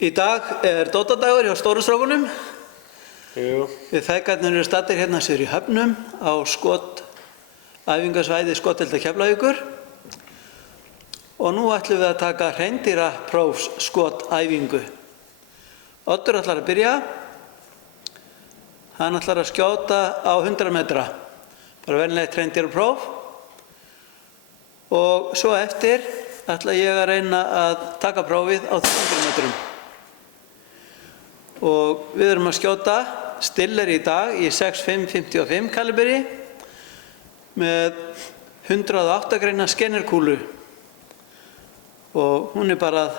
Í dag dótadagur hjá stóru strákunum. Jú. Við feðgarnir eru staddir hérna sér í Höfnum á æfingasvæði skotdeildar Keflavíkur. Og nú ætlum við að taka hreindýraprófsskotæfingu. Oddur ætlar að byrja. Hann ætlar að skjóta á 100 metra. Bara venjulegt hreindýrapróf. Og svo eftir ætla ég að reyna að taka prófið á 300 metrum. Og við erum að skjóta stiller í dag í 6.555 kaliberi með 108 greina skenerkúlu. Og hann er bara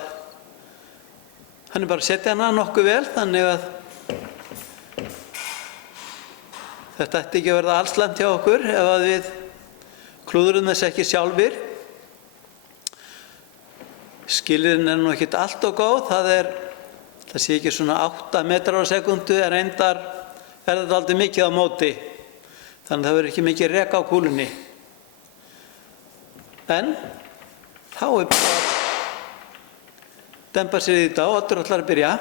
að setja hana nokkuð vel, þannig að þetta ætti ekki að verða allslæmt hjá okkur ef að við klúðurum þess ekki sjálfir. Skilirinn er nú ekkert allt og góð, það sé ekki svona 8 metrar á sekundu, en reyndar þetta aldrei mikið á móti. Þannig að það verður ekki mikið rek á kúlunni. En þá er bara að dempa sér í þetta og Oddur ætlar að byrja.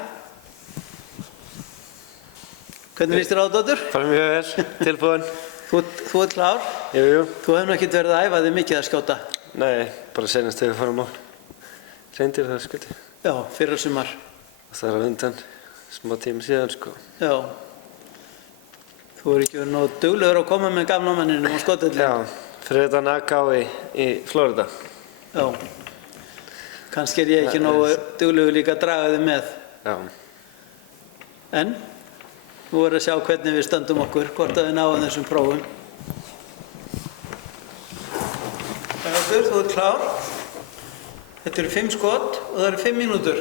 Hvernig líst þér á þetta, Oddur? Bara mjög vel, tilbúin. Þú ert klár? Jú. Þú hefur ekkert verið að æfa þig mikið að skjóta? Nei, bara seinast þegar við fórum á hreindýr það skuti. Já, fyrra sumar. Og það á undan smá tíma síðan, sko. Já. Þú er ekki verið nógu duglegur að koma með gamla manninum á skotdeildinni. Já, fyrir þetta Naká í Flórida. Já. Kannski er ég ekki nógu duglegur líka að draga þig með. Já. En nú er að sjá hvernig við stöndum okkur, hvort að við náum þessum prófum. Oddur, þú ert klár. Þetta eru 5 skot og það eru 5 mínútur.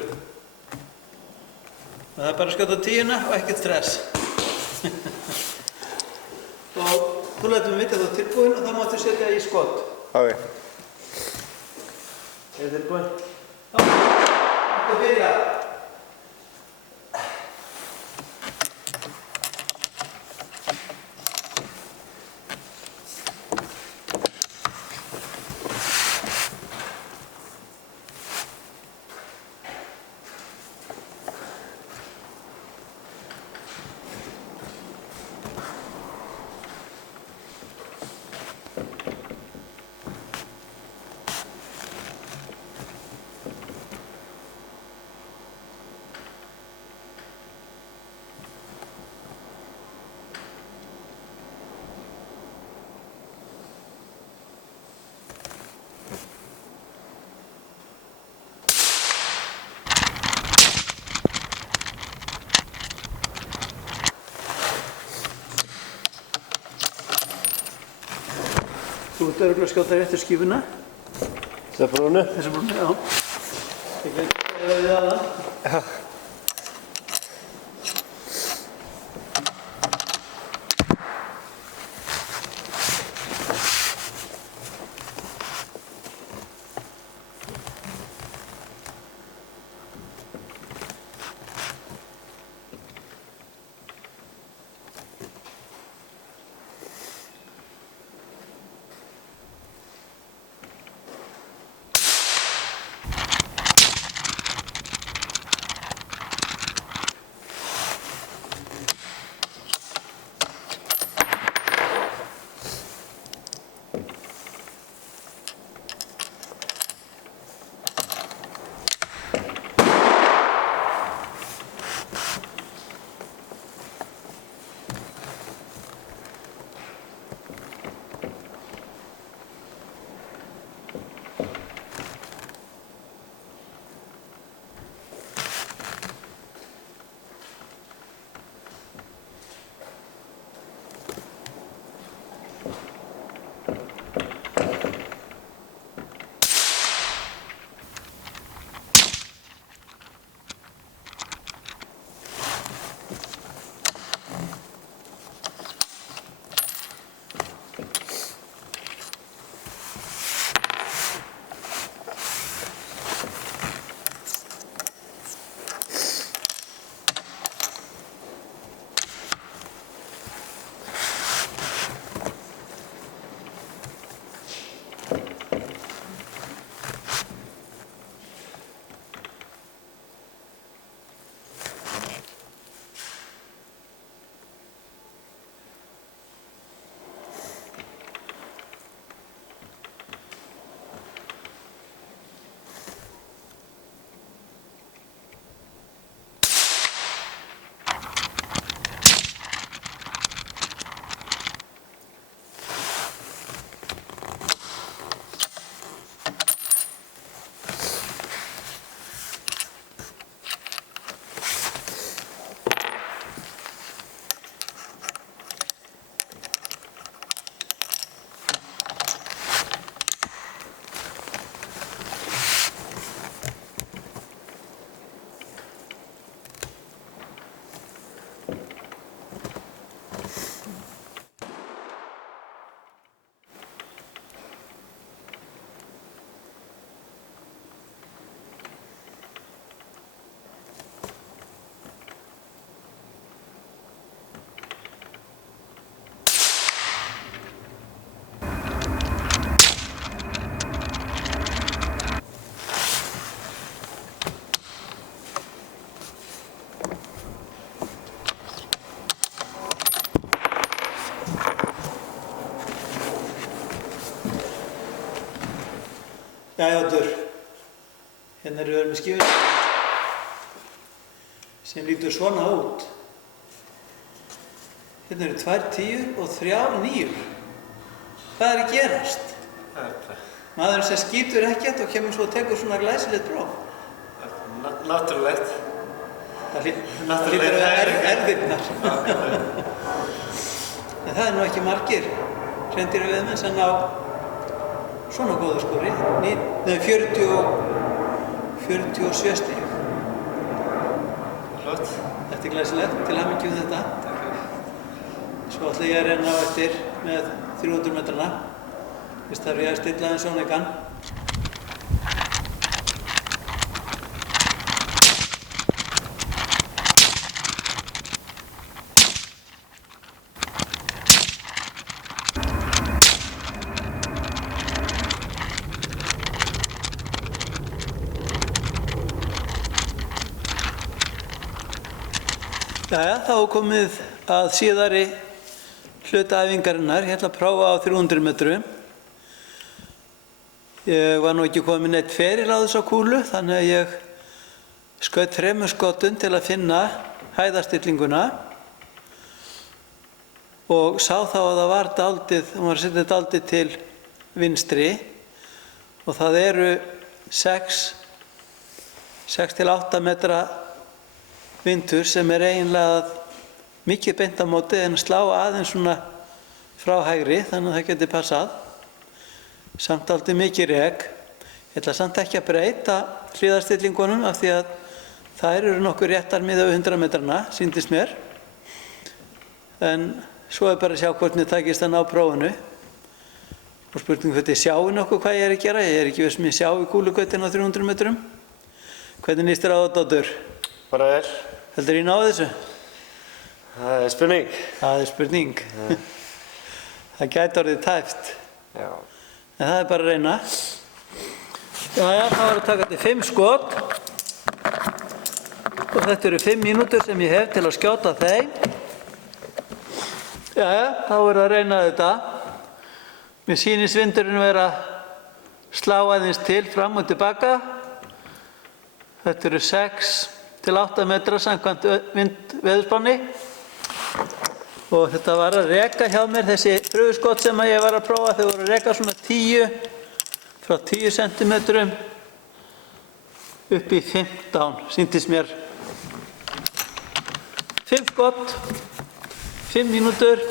Það er bara að skjóta 10 og ekkert stress. Og þú lætur mig vita að þú ert tilbúin og þá máttu setja í skot. Ok. Er þið tilbúin? Já, þetta byrja. Þú ert örugglega að skjóta rétt skífuna. Þessa brúnu? Þessa brúnu, já. Ég veit við það. Já. Jæja, Oddur. Hérna erum við með skífur sem lítur svona út. Hérna eru 2 10 og 3 9. Hvað er að gerast? Maðurinn sem skýtur ekkert og kemur svo og tekur svona glæsilegt próf. Náttúrulegt. Það lítur að vera erfirnar. En það er nú ekki margir hreindýraveiðimenn sem ná svona góðu skori. 47 stig. Flott. Þetta er glæsilegt, til hamingju með þetta. Svo ætla ég að reyna á eftir með 300 metrana. Fyrst þarf ég að stilla aðeins sjónaukann. Jæja, þá er komið að síðari hluta æfingarinnar. Ég ætla að prófa á 300 metrum. Ég var nú ekki kominn neitt feril á þessa kúlu, þannig að ég skaut 3 skotum til að finna hæðastillinguna og sá þá að það var dálítið, hún var að setja dálítið til vinstri og það eru 6 til 8 metra vindur sem er eiginlega mikið beint á móti en slá aðeins svona frá hægri, þannig að það geti passað. Samt dálítið mikið rek. Ég ætla samt ekki að breyta hliðarstillingunum af því að þær eru nokkuð réttar miðað við 100 metrana, sýndist mér. En svo er bara að sjá hvort mér takist að ná prófinu. Og spurning hvort ég sjái nokkuð hvað ég er að gera. Ég er ekki viss sem ég sjái kúlugautin á 300 metrum. Hvernig líst þér á þetta, Oddur? Bara vel. Heldur ég náði þessu? Það er spurning. Það er spurning. Það gæti orðið tæpt. Já. En það er bara að reyna. Jæja, þá er að taka til 5 skot. Og þetta eru 5 mínútur sem ég hef til að skjóta þeim. Jæja, þá er að reyna þetta. Mér sýnist vindurinn vera að slá aðeins til fram og tilbaka. Þetta eru 6 til 8 metra samkvæmt veðurspánni. Og þetta var að reka hjá mér, þessi pröfuskot sem ég var að prófa, þau voru að reka svona 10, frá 10 cm upp í 15, sýndist mér. 5 skot, 5 mínútur.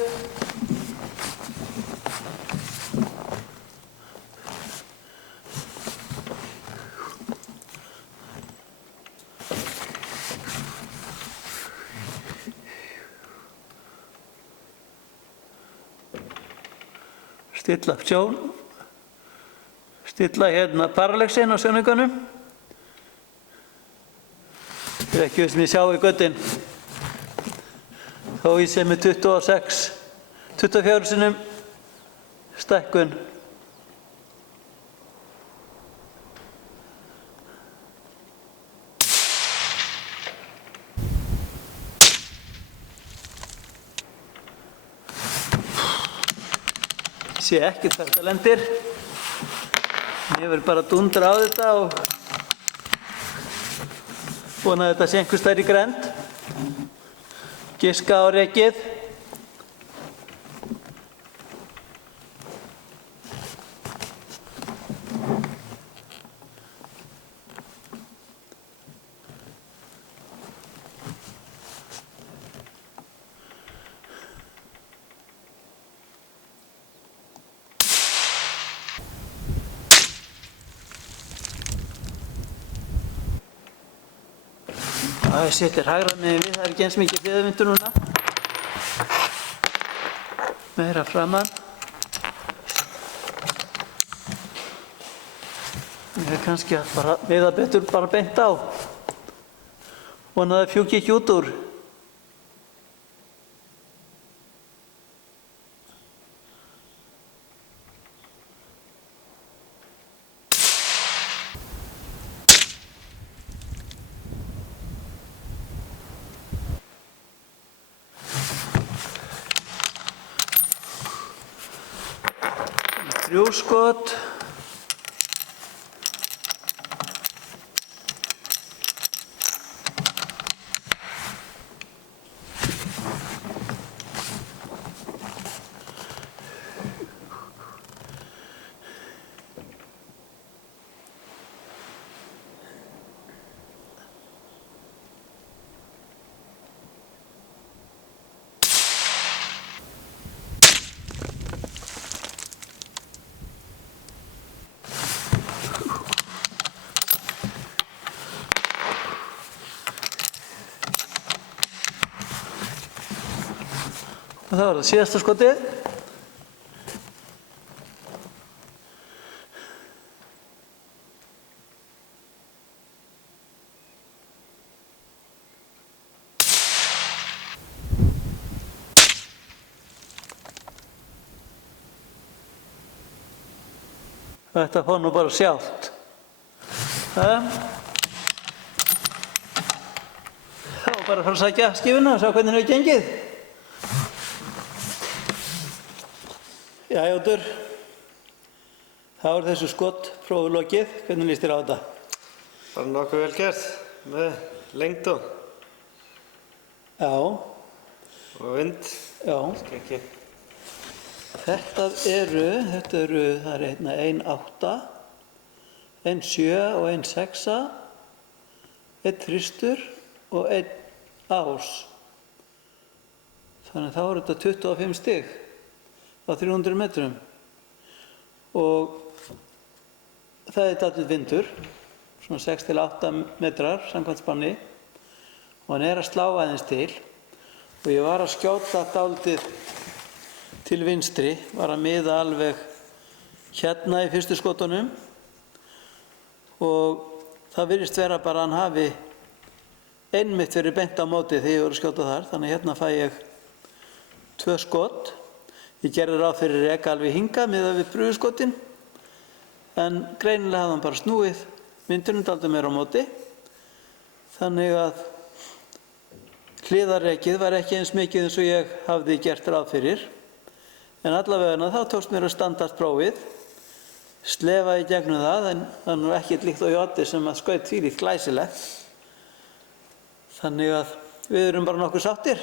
Stilla hérna parallexin á sjónaukanum. Ég er ekki viss sem ég sjá í göttin. Þó ég sé með 24 sinnum stækkun. Ég sé ekkert hvert það lendir. Ég verð bara að dundra á þetta og vona að þetta sé einhvers staðar í grennd. Giska á rekið. Það setur hægra megin við, það er ekki eins mikið hliðarvindur núna. Meira framan. Ég er kannski að bara veiða betur bara beint á. Vona að það fjúki ekki út úr. Þrjú skot. Og það var það síðasta skotið. Þetta fór nú bara sjálft. Þá bara að fara að sækja skífuna og sjá hvernig hefur gengið. Jæja, Oddur. Þá er þessu skottprófi lokið. Hvernig líst þér á þetta? Bara nokkuð vel gert með lengd og vind. Já. Skekki. Þetta eru, það er 1,8, 1,7 og 1,6, 1 þristur og 1 ás. Þannig þá er þetta 25 stig á 300 metrum. Og það er dálítill vindur, svona 6 til 8 metrar samkvæmt spanni, og hann er að slá aðeins til. Og ég var að skjóta dálítið til vinstri, var að miða alveg hérna í fyrstu skotunum og það virðist vera bara að hann hafi einmitt verið beint á móti þegar ég voru að skjóta þar, þannig hérna fæ ég 2 skot. Ég gerði ráð fyrir reka alveg hingað miðað við bruguskotin, en greinilega hafði hann bara snúið vindurinn dálítið meira á móti, þannig að hliðarrekið var ekki eins mikið eins og ég hafði gert ráð fyrir. En allavega þá tókst mér að standast prófið, slefa í gegnum það, en það er nú ekkert líkt á Jóti sem að skaut þvílíkt glæsilegt. Þannig að við erum bara nokkuð sáttir.